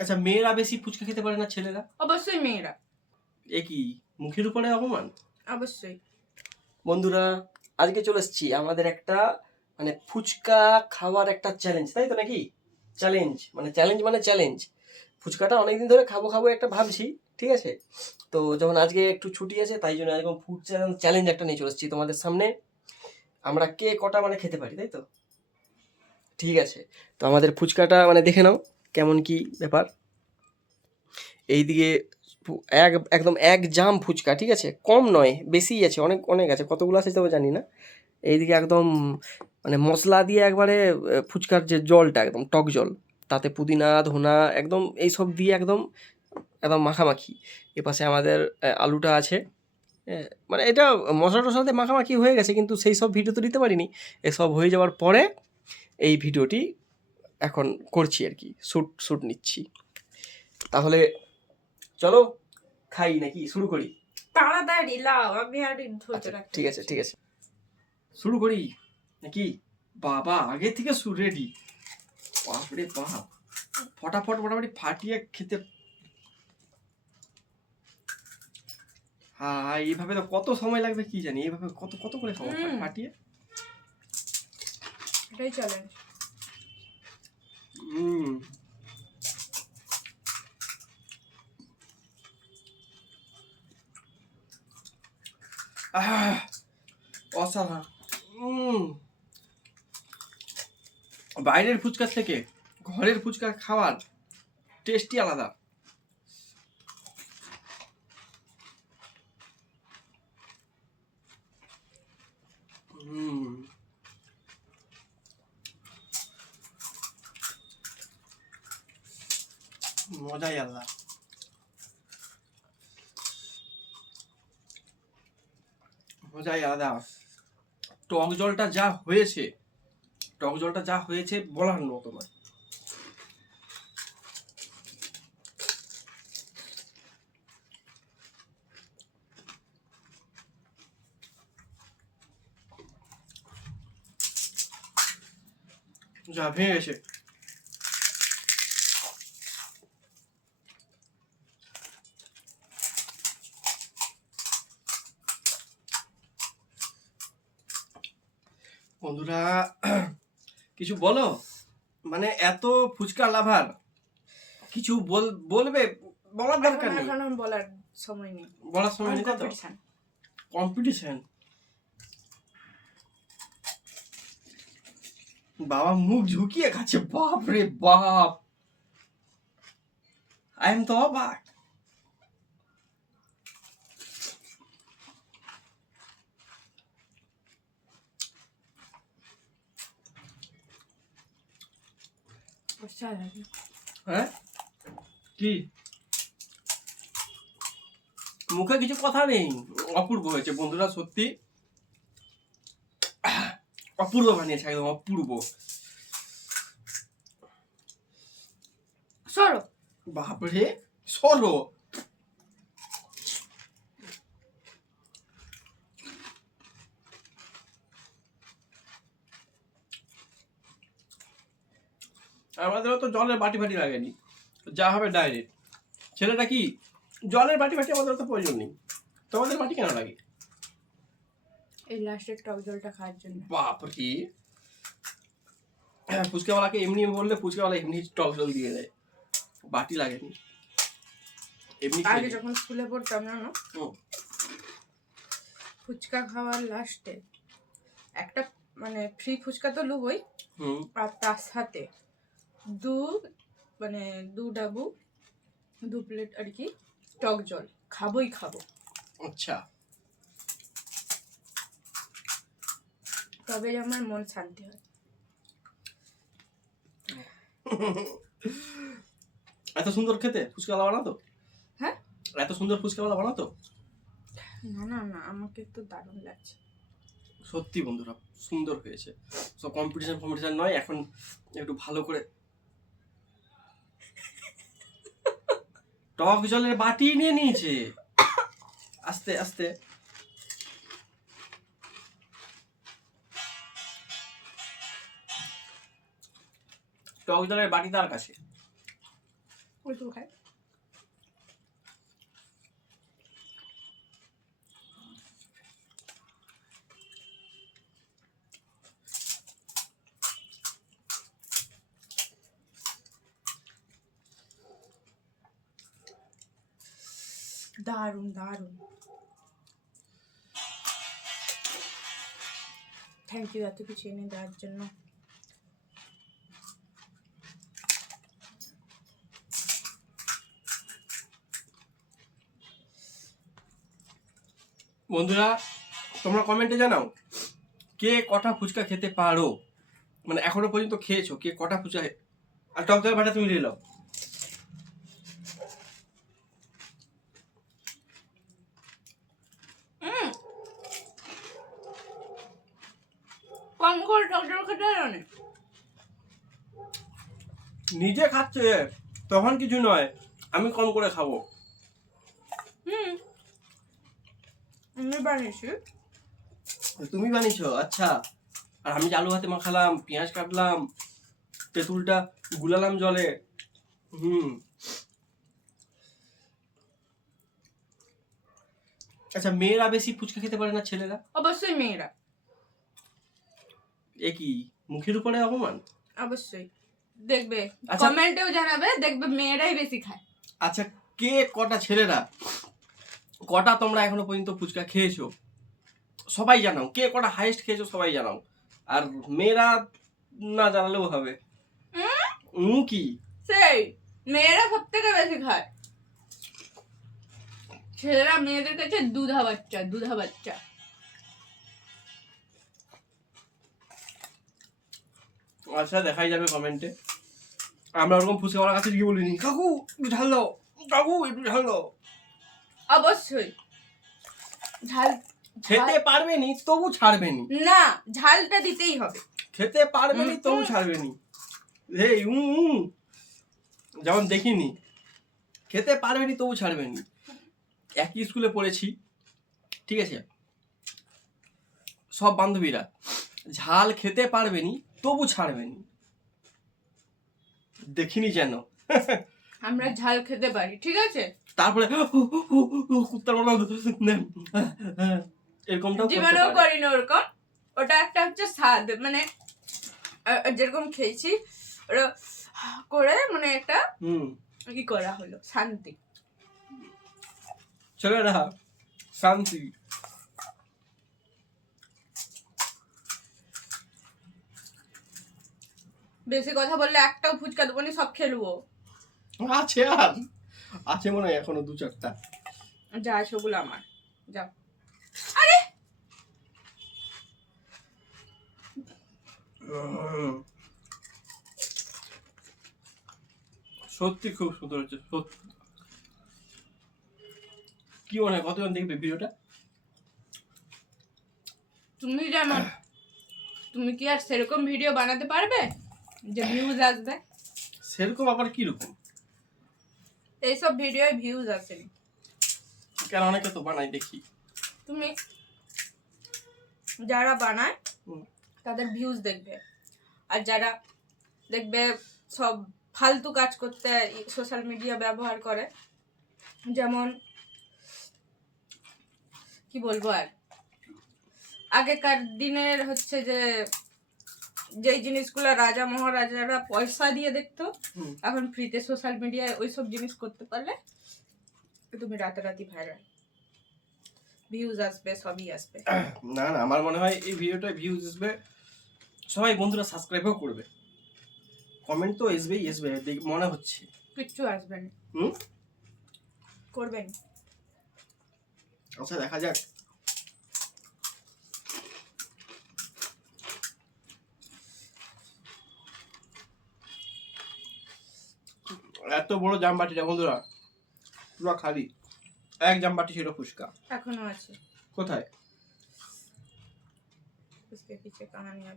আচ্ছা, মেয়েরা বেশি ফুচকা খেতে পারে না ছেলেরা? অবশ্যই মেয়েরা। এ কি মুখের উপরে অপমান? অবশ্যই। বন্ধুরা, আজকে চলে এসেছি আমাদের একটা মানে ফুচকা খাওয়ার একটা চ্যালেঞ্জ, তাই তো নাকি? চ্যালেঞ্জ। ফুচকাটা অনেকদিন ধরে খাবো খাবো একটা ভাবছি, ঠিক আছে? তো যখন আজকে একটু ছুটি আছে তাই জন্য এরকম ফুড চ্যালেঞ্জ একটা নিয়ে চলে এসেছি তোমাদের সামনে। আমরা কে কটা মানে খেতে পারি, তাই তো? ঠিক আছে, তো আমাদের ফুচকাটা মানে দেখে নাও কেমন কি ব্যাপার। এইদিকে একদম এক জাম ফুচকা, ঠিক আছে? কম নয়, বেশিই আছে, অনেক অনেক আছে, কতগুলো আছে তবে জানি না। এইদিকে একদম মানে মশলা দিয়ে একবারে ফুচকার যে জলটা একদম টক জল, তাতে পুদিনা ধনা একদম এইসব দিয়ে একদম একদম মাখামাখি। এপাশে আমাদের আলুটা আছে। মানে এটা মশলা টশলাতে মাখামাখি হয়ে গেছে, কিন্তু সেই সব ভিডিও তো দিতে পারিনি। এসব হয়ে যাওয়ার পরে এই ভিডিওটি এখন করছি আর কি, শ্যুট নিচ্ছি। তাহলে চলো খাই নাকি শুরু করি? তাড়াতাড়ি লাও, আমি আর ধৈর্য আচ্ছা, রাখতে ঠিক আছে শুরু করি নাকি? বাবা আগে থেকে রেডি, বাপরে বাপ, ফটাফট মোটামুটি ফাটিয়ে খেতে। হ্যাঁ, এইভাবে তো কত সময় লাগবে কি জানি, এইভাবে কত কত করে খাবো ফাটিয়ে? এটাই চ্যালেঞ্জ। অসাধারণ। বাইরের ফুচকা থেকে ঘরের ফুচকা খাওয়ার টেস্টই আলাদা। মজাই আলাদা। টক জলটা যা হয়েছে বলার মতো নয়। যা ভেঙে গেছে। বন্ধুরা কিছু বলো, মানে এত ফুচকা লাভার, কিছু বলবে? বলার দরকার নেই, এখন বলার সময় নেই। কম্পিটিশন। বাবা মুখ ঝুঁকিয়ে খাচ্ছে, বাপ রে বাপ, আই এম তো অবাক। হ্যাঁ কি মুখে কিছু কথা নেই, অপূর্ব হয়েছে বন্ধুরা, সত্যি অপূর্ব বানিয়েছে, একদম অপূর্ব। সরো বাপরে, সরো। আমাদেরও তো জলের বাটি ফাটি লাগেনি, যা হবে ডাইরেক্ট। ছেলেটা কি জলের বাটি ফাটি আমাদের তো প্রয়োজন নেই, তোমাদের বাটি কেন লাগে? এই লাস্টের টক জলটা খাওয়ার জন্য। বাপরে, ফুচকাওয়ালাকে এমনি বললে ফুচকাওয়ালা এমনি টক জল দিয়ে দেয়, বাটি লাগেনি এমনি। আগে যখন স্কুলে পড়তাম না, ফুচকা খাওয়ার লাস্টে একটা মানে ফ্রি ফুচকা তো লুবই, আর তার সাথে দু ডাবু 2 প্লেট আর কি টক জল খাবো। আচ্ছা, তবে আমার মন শান্তি হয়। এত সুন্দর খেতে ফুচকাওয়ালা বানাতো? হ্যাঁ, এত সুন্দর ফুচকাওয়ালা বানাতো? না, আমাকে তো দারুণ লাগছে সত্যি বন্ধুরা, সুন্দর হয়েছে। সব কম্পিটিশন নয়, এখন একটু ভালো করে। টক জলের বাটি নিয়ে নিয়েছে, আস্তে আস্তে। টক জলের বাটি তার কাছে, প্রচুর খায়। দারুণ দারুণ। থ্যাংক ইউ এত কিছু এনে দেওয়ার জন্য। বন্ধুরা তোমরা কমেন্টে জানাও কে কটা ফুচকা খেতে পারো, মানে এখনো পর্যন্ত খেয়েছো কে কটা ফুচকা। আর টক দই ভাটা তুমি নিয়ে নাও। কম করে টকটক খেতে জানে। নিজে খাচ্ছে তখন কিছু নয়, আমি কম করে খাবো। আমি বানিয়েছি। তুমি বানিয়েছো? আচ্ছা। আর আমি যে আলু ভাতে মাখালাম, পেঁয়াজ কাটলাম, তেঁতুলটা গুলালাম জলে। আচ্ছা, মেয়েরা বেশি ফুচকা খেতে পারে না ছেলেরা? অবশ্যই মেয়েরা। এ কি মুখের উপরে অপমান? অবশ্যই দেখবে, আচ্ছা। কমেন্টেও জানাবে, দেখবে মেয়েরাই বেশি খায়। আচ্ছা, কে কটা ছেলেরা কটা তোমরা এখনো পর্যন্ত ফুচকা খেয়েছো সবাই জানাও। কে কটা হাইয়েস্ট খেয়েছো সবাই জানাও। আর মেয়েরা না জানালেও হবে। কি সেই মেয়েরা সব থেকে বেশি খায়, ছেলেরা মেয়েদের কাছে দুধা বাচ্চা, দুধা বাচ্চা। আচ্ছা, দেখাই যাবে কমেন্টে। আমরা ওরকম ফুচকাওয়ালার কাছে গিয়ে বলিনি কাকু একটু ঝাল দাও, কাকু একটু ঝাল দাও। অবশ্যই ঝাল খেতে পারবেনি তবু ছাড়বেনি না, ঝালটা দিতেই হবে। খেতে পারবেনি তবু ছাড়বেনি। এই যেমন দেখিনি, খেতে পারবেনি তবু ছাড়বেনি। একই স্কুলে পড়েছি, ঠিক আছে, সব বান্ধবীরা ঝাল খেতে পারবেনি তবু ছাড়বেনি। দেখিনি যেন। আমরা ঝাল খেতে পারি, ঠিক আছে। তারপরে কুত্তার মতো এরকমটাও জীবনেও করি না ওরকম। ওটা একটা হচ্ছে স্বাদ, মানে যেরকম খেয়েছি ওটা করে, মানে একটা কি করা হলো, শান্তি। ছেলেরা শান্তি। বেশি কথা বললে একটাও ফুচকা দেবো না, সব খেলবো। আছে আর আছে মনে হয় এখনো 2-4টা। যা আছে ওগুলো আমার, যাও। আরে সত্যি খুব সুন্দর হচ্ছে, সত্যি। কি মনে হয় কতজন দেখবে ভিডিওটা? তুমি যেমন, তুমি কি আর সেরকম ভিডিও বানাতে পারবে যে ভিউজ আসবে? সেরকম আবার কি রকম? এইসব ভিডিও ভিউজ আসেনি। কেন, অনেকে তো বানাই দেখি। তুমি যারা বানায় তাদের ভিউজ দেখবে, আর যারা দেখবে সব ফালতু কাজ করতে সোশ্যাল মিডিয়া ব্যবহার করে, যেমন কি বলবো, আর আগেকার দিনের হচ্ছে যে যেই জিনিসগুলো রাজা মহারাজারা পয়সা দিয়ে দেখতো, এখন ফ্রিতে সোশ্যাল মিডিয়ায় ওইসব জিনিস করতে পারলে তুমি রাতারাতি ভাইরাল, ভিউজ আসবে, সবই আসবে। না না, আমার মনে হয় এই ভিডিওটা ভিউজ আসবে, সবাই বন্ধুরা সাবস্ক্রাইবও করবে, কমেন্ট তো আসবেই আসবে মনে হচ্ছে। কিচ্ছু আসবে না, করবেন। আচ্ছা, দেখা যাক। এত বড় জামবাটিটা বন্ধুরা পুরো খালি, এক জামবাটি ছিল ফুচকা। এখনো আছে। কোথায়? उसके पीछे कहानी है।